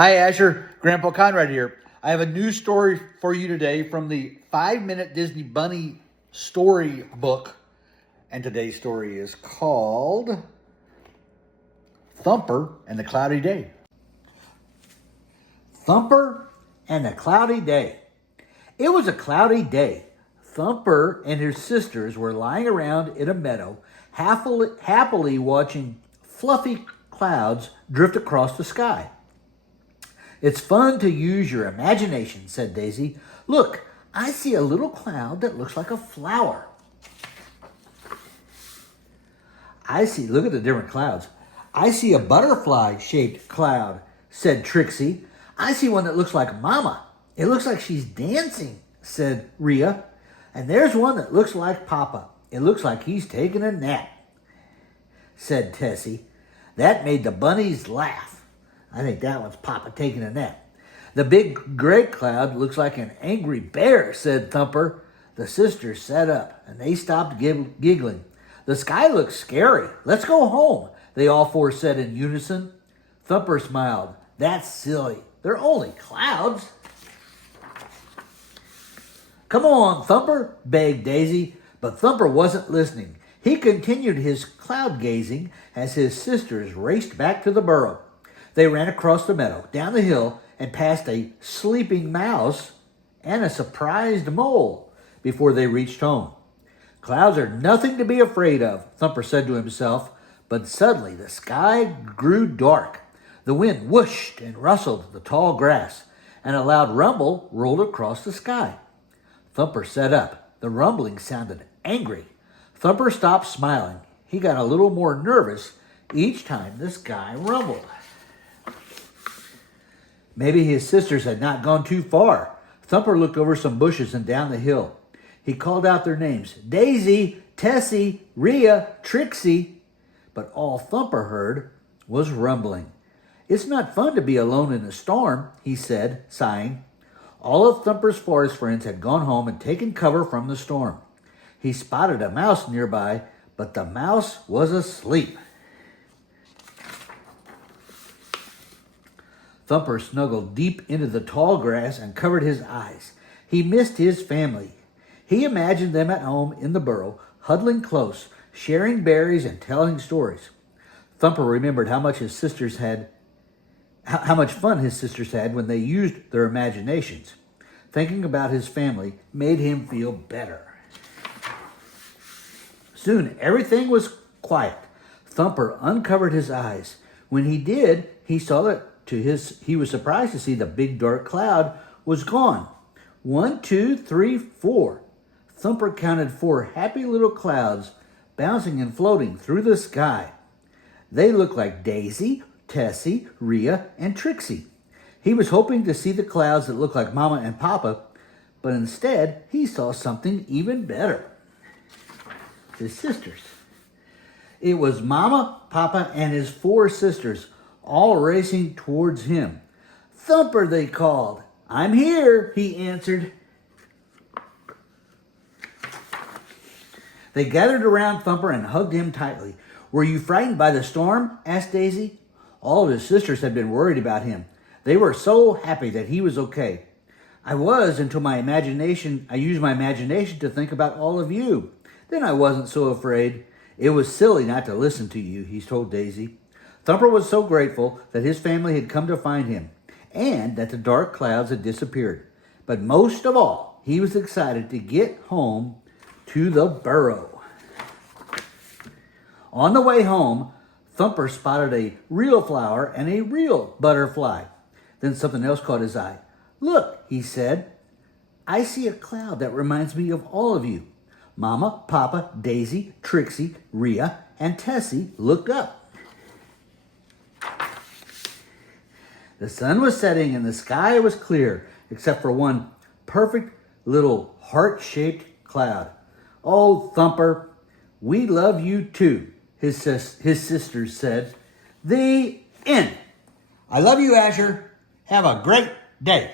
Hi, Asher. Grandpa Conrad here. I have a new story for you today from the 5-Minute Disney Bunny story book. And today's story is called Thumper and the Cloudy Day. Thumper and the Cloudy Day. It was a cloudy day. Thumper and his sisters were lying around in a meadow, happily watching fluffy clouds drift across the sky. "It's fun to use your imagination," said Daisy. "Look, I see a little cloud that looks like a flower." Look at the different clouds. "I see a butterfly-shaped cloud," said Trixie. "I see one that looks like Mama. It looks like she's dancing," said Rhea. "And there's one that looks like Papa. It looks like he's taking a nap," said Tessie. That made the bunnies laugh. "I think that one's Papa taking a nap." "The big gray cloud looks like an angry bear," said Thumper. The sisters sat up and they stopped giggling. "The sky looks scary. Let's go home," they all four said in unison. Thumper smiled. "That's silly. They're only clouds." "Come on, Thumper," begged Daisy, but Thumper wasn't listening. He continued his cloud gazing as his sisters raced back to the burrow. They ran across the meadow, down the hill, and past a sleeping mouse and a surprised mole before they reached home. "Clouds are nothing to be afraid of," Thumper said to himself, but suddenly the sky grew dark. The wind whooshed and rustled the tall grass, and a loud rumble rolled across the sky. Thumper sat up. The rumbling sounded angry. Thumper stopped smiling. He got a little more nervous each time the sky rumbled. Maybe his sisters had not gone too far. Thumper looked over some bushes and down the hill. He called out their names: Daisy, Tessie, Rhea, Trixie. But all Thumper heard was rumbling. "It's not fun to be alone in a storm," he said, sighing. All of Thumper's forest friends had gone home and taken cover from the storm. He spotted a mouse nearby, but the mouse was asleep. Thumper snuggled deep into the tall grass and covered his eyes. He missed his family. He imagined them at home in the burrow, huddling close, sharing berries and telling stories. Thumper remembered how much fun his sisters had when they used their imaginations. Thinking about his family made him feel better. Soon everything was quiet. Thumper uncovered his eyes. When he did, he was surprised to see the big dark cloud was gone. 1, 2, 3, 4. Thumper counted 4 happy little clouds bouncing and floating through the sky. They looked like Daisy, Tessie, Rhea, and Trixie. He was hoping to see the clouds that looked like Mama and Papa, but instead he saw something even better. His sisters. It was Mama, Papa, and his 4 sisters, all racing towards him. "Thumper," they called. "I'm here," he answered. They gathered around Thumper and hugged him tightly. "Were you frightened by the storm?" asked Daisy. All of his sisters had been worried about him. They were so happy that he was okay. "I was until I used my imagination to think about all of you. Then I wasn't so afraid. It was silly not to listen to you," he told Daisy. Thumper was so grateful that his family had come to find him and that the dark clouds had disappeared. But most of all, he was excited to get home to the burrow. On the way home, Thumper spotted a real flower and a real butterfly. Then something else caught his eye. "Look," he said, "I see a cloud that reminds me of all of you." Mama, Papa, Daisy, Trixie, Rhea, and Tessie looked up. The sun was setting and the sky was clear, except for one perfect little heart-shaped cloud. "Oh, Thumper, we love you too," his sisters said. The end. I love you, Asher. Have a great day.